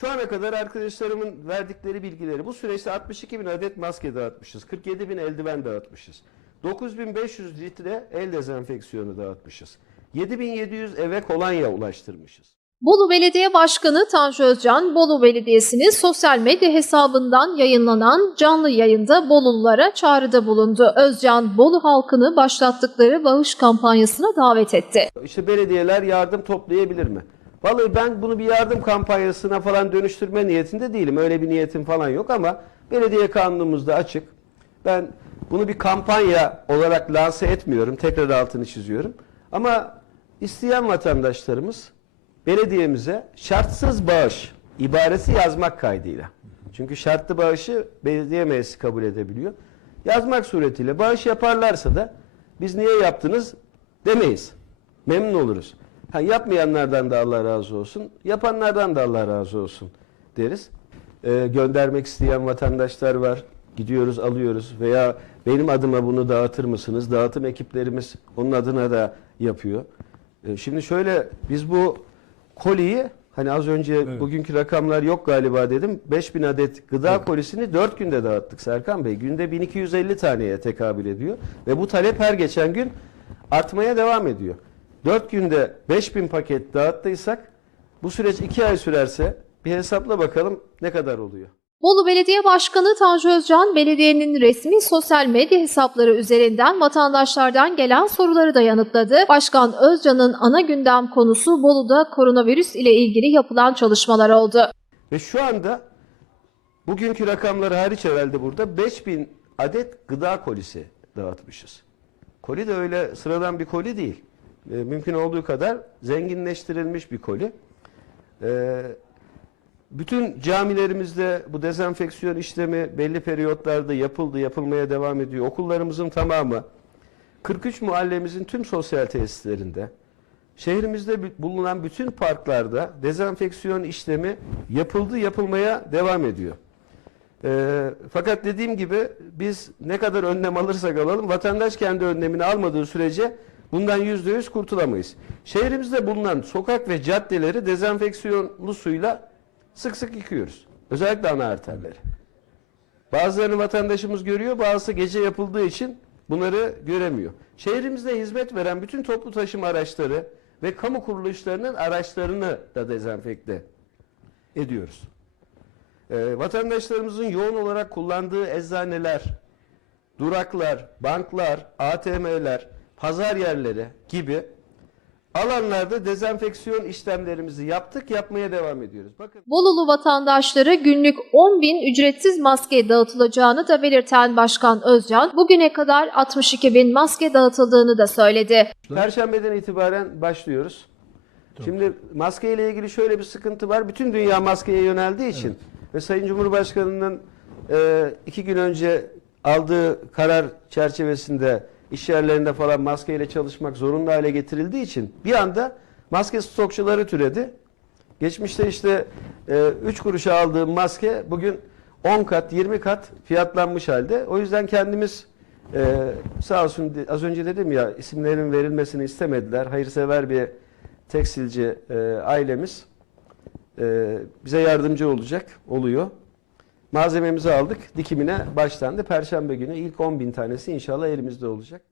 Şu ana kadar arkadaşlarımın verdikleri bilgileri bu süreçte 62 bin adet maske dağıtmışız. 47 bin eldiven dağıtmışız. 9500 litre el dezenfeksiyonu dağıtmışız. 7700 eve kolonya ulaştırmışız. Bolu Belediye Başkanı Tanju Özcan, Bolu Belediyesi'nin sosyal medya hesabından yayınlanan canlı yayında Bolululara çağrıda bulundu. Özcan, Bolu halkını başlattıkları bağış kampanyasına davet etti. İşte belediyeler yardım toplayabilir mi? Vallahi ben bunu bir yardım kampanyasına falan dönüştürme niyetinde değilim. Öyle bir niyetim falan yok ama belediye kanunumuzda açık. Ben bunu bir kampanya olarak lanse etmiyorum. Tekrar altını çiziyorum. Ama isteyen vatandaşlarımız belediyemize şartsız bağış ibaresi yazmak kaydıyla. Çünkü şartlı bağışı belediye meclisi kabul edebiliyor. Yazmak suretiyle bağış yaparlarsa da biz niye yaptınız demeyiz. Memnun oluruz. Ha, yapmayanlardan da Allah razı olsun, yapanlardan da Allah razı olsun deriz. Ee, göndermek isteyen vatandaşlar var. Gidiyoruz, alıyoruz veya benim adıma bunu dağıtır mısınız? Dağıtım ekiplerimiz onun adına da yapıyor. Ee, şimdi şöyle biz bu koliyi hani az önce bugünkü rakamlar yok galiba dedim. 5000 adet gıda kolisini 4 günde dağıttık Serkan Bey. Günde 1250 taneye tekabül ediyor ve bu talep her geçen gün artmaya devam ediyor. 4 günde 5000 paket dağıttıysak bu süreç 2 ay sürerse bir hesapla bakalım ne kadar oluyor. Bolu Belediye Başkanı Tanju Özcan, belediyenin resmi sosyal medya hesapları üzerinden vatandaşlardan gelen soruları da yanıtladı. Başkan Özcan'ın ana gündem konusu Bolu'da koronavirüs ile ilgili yapılan çalışmalar oldu. Ve şu anda bugünkü rakamları hariç herhalde burada 5000 adet gıda kolisi dağıtmışız. Koli de öyle sıradan bir koli değil. E, mümkün olduğu kadar zenginleştirilmiş bir koli. E, bütün camilerimizde bu dezenfeksiyon işlemi belli periyotlarda yapıldı, yapılmaya devam ediyor. Okullarımızın tamamı, 43 mahallemizin tüm sosyal tesislerinde, şehrimizde bulunan bütün parklarda dezenfeksiyon işlemi yapıldı, yapılmaya devam ediyor. Ee, fakat dediğim gibi biz ne kadar önlem alırsak alalım vatandaş kendi önlemini almadığı sürece bundan yüzde yüz kurtulamayız. Şehrimizde bulunan sokak ve caddeleri dezenfeksiyonlu suyla sık sık yıkıyoruz. Özellikle ana arterleri. Bazılarını vatandaşımız görüyor, bazısı gece yapıldığı için bunları göremiyor. Şehrimizde hizmet veren bütün toplu taşıma araçları ve kamu kuruluşlarının araçlarını da dezenfekte ediyoruz. Ee, vatandaşlarımızın yoğun olarak kullandığı eczaneler, duraklar, banklar, ATM'ler, pazar yerleri gibi alanlarda dezenfeksiyon işlemlerimizi yaptık, yapmaya devam ediyoruz. Bakın Bolulu vatandaşlara günlük 10 bin ücretsiz maske dağıtılacağını da belirten Başkan Özcan, bugüne kadar 62 bin maske dağıtıldığını da söyledi. Perşembeden itibaren başlıyoruz. Şimdi maske ile ilgili şöyle bir sıkıntı var. Bütün dünya maskeye yöneldiği için ve Sayın Cumhurbaşkanı'nın e, iki gün önce aldığı karar çerçevesinde iş yerlerinde falan maskeyle çalışmak zorunlu hale getirildiği için bir anda maske stokçuları türedi. Geçmişte işte 3 kuruşa aldığım maske bugün 10 kat 20 kat fiyatlanmış halde. O yüzden kendimiz e, sağ olsun az önce dedim ya isimlerin verilmesini istemediler. Hayırsever bir tekstilci e, ailemiz e, bize yardımcı olacak, oluyor. Malzememizi aldık, dikimine başlandı. Perşembe günü ilk 10 bin tanesi inşallah elimizde olacak.